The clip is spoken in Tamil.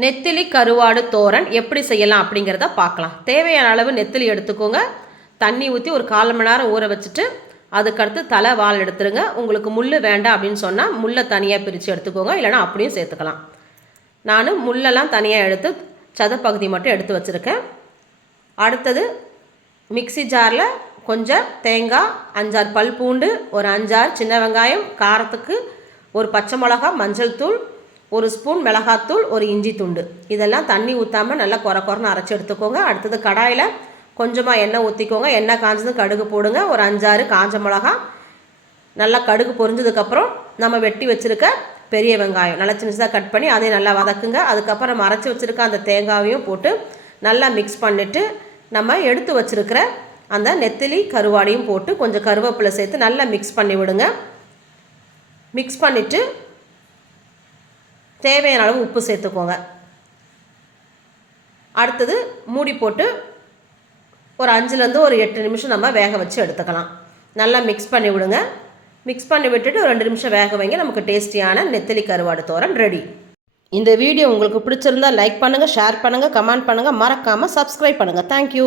நெத்திலி கருவாடு தோரன் எப்படி செய்யலாம் அப்படிங்கிறத பார்க்கலாம். தேவையான அளவு நெத்திலி எடுத்துக்கோங்க. தண்ணி ஊற்றி ஒரு கால் மணி நேரம் ஊற வச்சுட்டு அதுக்கடுத்து தலை வால் எடுத்துருங்க. உங்களுக்கு முள் வேண்டாம் அப்படின்னு சொன்னால் முள்ளை தனியாக பிரித்து எடுத்துக்கோங்க. இல்லைனா அப்படியும் சேர்த்துக்கலாம். நான் முள்ளெல்லாம் தனியாக எடுத்து சதப்பகுதி மட்டும் எடுத்து வச்சுருக்கேன். அடுத்தது மிக்ஸி ஜாரில் கொஞ்சம் தேங்காய் அஞ்சாறு பல் பூண்டு ஒரு அஞ்சாறு சின்ன வெங்காயம் காரத்துக்கு ஒரு பச்சை மிளகா மஞ்சள் தூள் ஒரு ஸ்பூன் மிளகாத்தூள் ஒரு இஞ்சி துண்டு. இதெல்லாம் தண்ணி ஊற்றாமல் நல்லா குறை குறைன்னு அரைச்சி எடுத்துக்கோங்க. அடுத்தது கடாயில் கொஞ்சமாக எண்ணெய் ஊற்றிக்கோங்க எண்ணெய் காஞ்சது கடுகு போடுங்க. ஒரு அஞ்சாறு காஞ்ச மிளகா. நல்லா கடுகு பொரிஞ்சதுக்கப்புறம் நம்ம வெட்டி வச்சுருக்க பெரிய வெங்காயம். நல்லா சின்னதாக கட் பண்ணி அதையும் நல்லா வதக்குங்க. அதுக்கப்புறம் நம்ம அரைச்சி வச்சுருக்க அந்த தேங்காயையும் போட்டு நல்லா மிக்ஸ் பண்ணிவிட்டு நம்ம எடுத்து வச்சுருக்கிற அந்த நெத்திலி கருவாடையும் போட்டு கொஞ்சம் கருவேப்பிலை சேர்த்து நல்லா மிக்ஸ் பண்ணி விடுங்க. மிக்ஸ் பண்ணிவிட்டு தேவையான அளவு உப்பு சேர்த்துக்கோங்க. அடுத்தது மூடி போட்டு ஒரு அஞ்சுலேருந்து ஒரு எட்டு நிமிஷம் நம்ம வேக வச்சு எடுத்துக்கலாம். நல்லா மிக்ஸ் பண்ணி விடுங்க. மிக்ஸ் பண்ணி விட்டுட்டு ஒரு ரெண்டு நிமிஷம் வேக வைங்க. நமக்கு டேஸ்டியான நெத்திலி கருவாடு தோரன் ரெடி இந்த வீடியோ உங்களுக்கு பிடிச்சிருந்தா லைக் பண்ணுங்கள் ஷேர் பண்ணுங்கள் கமெண்ட் பண்ணுங்கள் மறக்காமல் சப்ஸ்கிரைப் பண்ணுங்கள் தேங்க்யூ